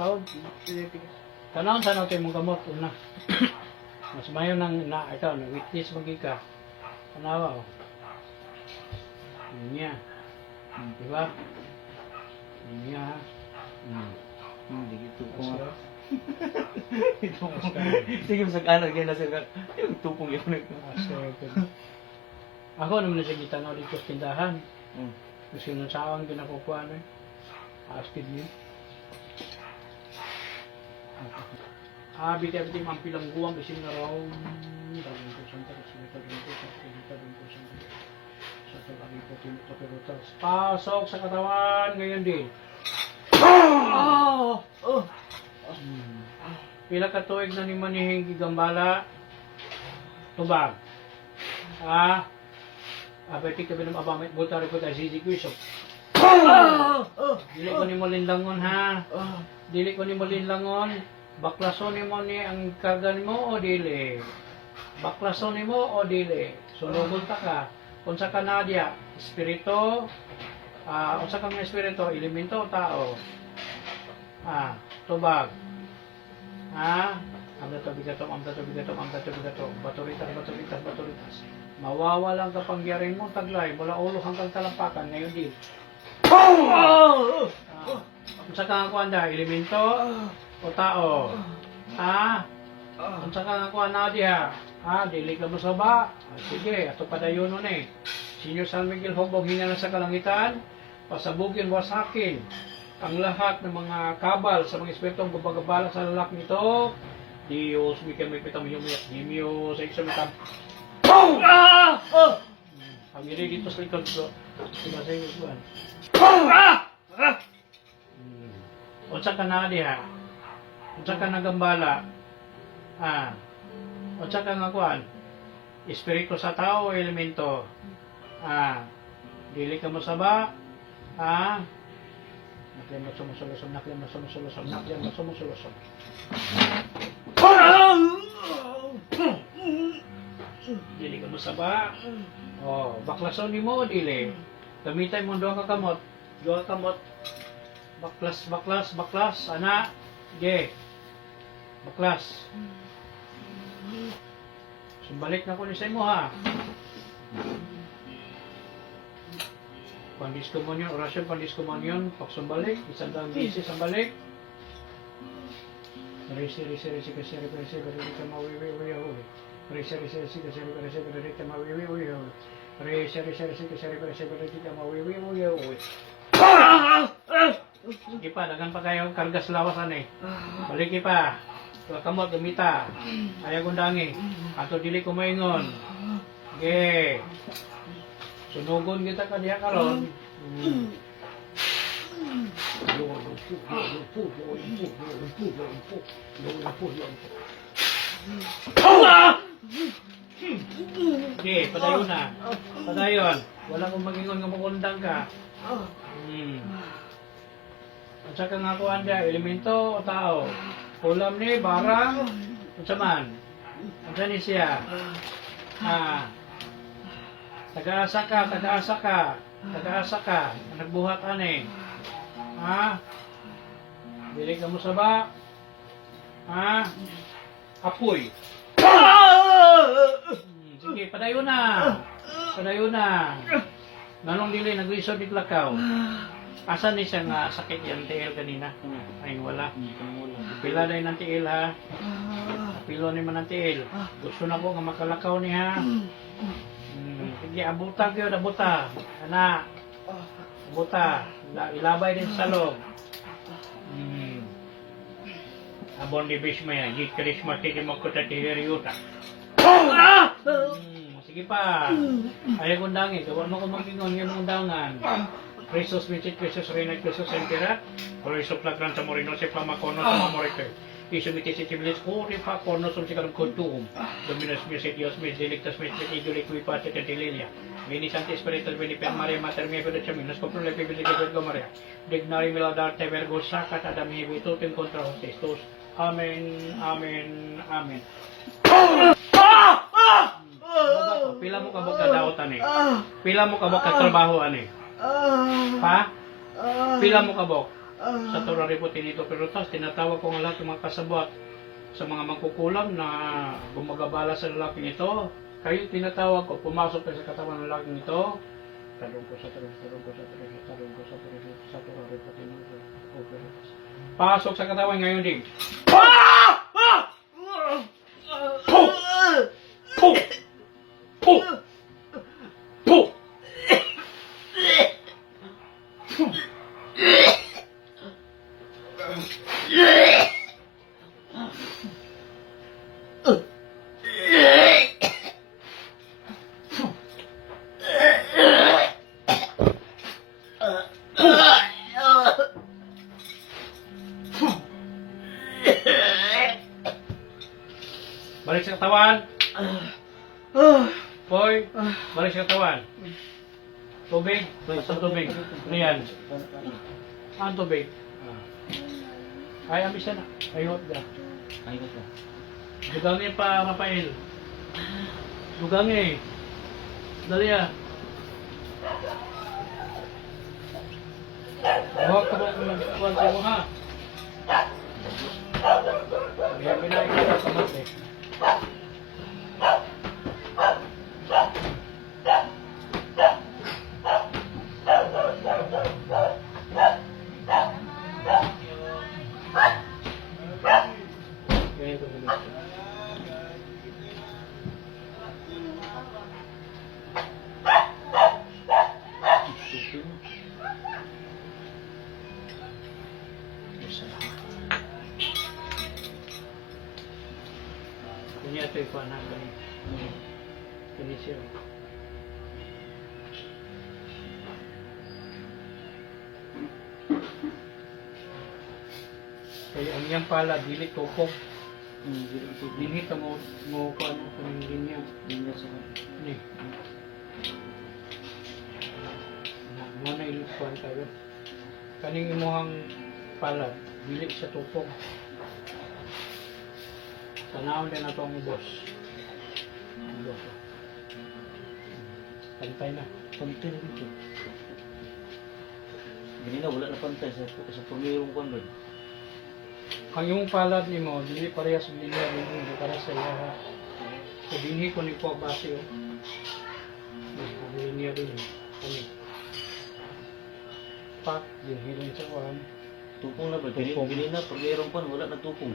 taon. Tanawon sa natin mong gamot, una. Mas mayo nang ikaw, witness magika. Tanawa, oh. Yun niya. Diba? Yun niya, ha? Hindi tupong Basta, Tupong. Sige, masag-anak kayo na sir. Yung tupong yun. basta, ako naman na siya gitanaw dito sa tindahan. Kasi nung sawang ginakukuha na askid niyo. Biti-biti mampilang guwang kasi nga raw. Tawag ko Santa Rosalita dito sa Rosalita dito sa Tagali po tinito pelotas. Pasok sa katawan ngayon din. Pila ka tuig na ni manihing gigambala. Tubag. Pwede ka ba naman abamit buta rin po tayo sisig-wisok. Dili ko ni mo linlangon ha. Dili ko ni mo linlangon. Baklason ni mo ni ang kargan mo o dili. Baklason ni mo o dili. Sulubon ta ka. Unsa ka na diya? Espiritu. Unsa ka nga espiritu? Elemento o tao? Tubag. Amdato bigatom, amdato bigatom, amdato bigatom. Baturitas, baturitas, baturitas. Mawawala ang kapangyarihan mo taglay mula ulo hanggang talampakan ngayon din. Unsa ka nga kuanda? Elemento o tao? Unsa ka nga kuanda diha? Dili ka masaba. Sige, ato padayon nun eh. Senior San Miguel Hobog hinga na sa kalangitan. Pasabugin, wasakin ang lahat ng mga kabal sa mga espiritung gubagabala sa lalak nito. Diyos, may kami pitang yumiyat. Dimyo, sa iksumitam. Pamili dito sa likod ko. Diba sa iyo, buwan? Unsa ka na diha? Unsa ka nagambala? Unsa ka nga kuan? Espiritu sa tao o elemento? Dili ka masaba? Nakliyan mo sumusulusog, nakliyan mo sumusulusog, nakliyan mo sumusulusog. Dili ka masaba? Baklason ni mo, dili. Gamitan mo doon ka kamot. Doon ka kamot. Baklas, baklas, baklas. Anak. Sige. Baklas. Sumbalik na ko ni sa imo ha. Pandiskumonyon, orasyon pandiskumonyon, pagsumbalik, isang daang beses ang balik. Resi, kasi ka mawiwi, uwi. Resi, kasi ka mawiwi, uwi. Resi, kasi ka mawiwi, uwi. Sige pa, dagan pa kayo kargas lawasan eh. Balik pa. Kamot, gamita. Ayaw kundangi. Ato dili ko maingon. Sige. Sunugon kita ka diha karon. Sige, padayon na. Padayon. Wala kong magingon nga mukundang ka. At saka nga kuhan diya, elemento o tao? Ulam ni, barang, unsa man? Unsa ni siya? Taga-asa ka, taga-asa ka, taga-asa ka, nagbuhat ani. Dili ka mo saba. Apoy. Sige, padayon na. Padayon na. Nanong dili naglisod ni Lakaw. Asa ni siya nga sakit yung tiil kanina? Ay wala. Pila na yung tiil ha. Pilo ni man ang tiil. Gusto na ko nga makalakaw ni ha. Sige, abuta kayo, abuta. Anak. Abuta. Ilabay din sa loob. Abon di bisma yan. Di Christmas, di mo ko tatihiriuta. Sige pa. Ayaw kundangin. Gawa mo kung magingon yung undangan. Christos Vincit, Christos Reina, Christos Empira. Christos Plagran sa Moreno, si Pamakono sa Mamorite. Isumiti si Tibilis, Uri pa Kono, sum si Karam Kuntuum. Dominus Mios et Dios Mis, Delictus Mis, Iduli Cui Patet et Ililia. Veni Santi Spiritus, Veni Per Maria, Mater Mia, Vedo Chaminos, Coprole Pibili de Virgo Maria. Dignari Miladarte, Vergo Sacat, Adam Hibi, Tutim contra Hostistus. Amen, Amen, Amen. Pila mo kabok ka daot ani? Pila mo kabok ka trabaho ani? Pa? Pila mo kabok? Sa Torah po tinito pelotas, tinatawag ko ang lahat ng mga kasabot sa mga mangkukulam na gumagabala sa lalaking ito. Kayo tinatawag ko, pumasok kayo sa katawan ng lalaking ito. Tarong ko sa Torah, tarong ko sa Torah, tarong ko sa Torah, sa Torah po tinito pelotas. Pasok sa katawan ngayon din. Puh! Puh! Puh! Puh! Balik sa katawan. Hoy, balik sa katawan. Tubig. Basta tubig. Ano yan? Ang tubig. Ay, amisa na. Ayot ka. Ayun ko. Dugangin pa, Rafael. Dugangin. Dali ah. Huwag ka ba kung nagkuhan sa mo ha? Kaya pinahin ka sa mati. Ganito mo. Kanya ito yung panak ko eh. Kanya siya. Kaya ang iyang pala, dili tupok. Dili ka mo kung ano kung linya. Linya sa Ni. Mo na ilikuan tayo. Kaning imuhang pala, dili sa tupok. Tanawin din na ito ang boss. Ang boss. Pantay na. pantay na dito. Ganina wala na pantay sa pangirong kon doon. Ang iyong palad ni mo, dili parehas sa linya ni mo, para sa iya. So, dinhi ko ni po base o. Ang linya din. Ano? Pak, dinhi rin sa kuhan. Tupong na ba? Tupong. Ganina pangirong kon wala na tupong.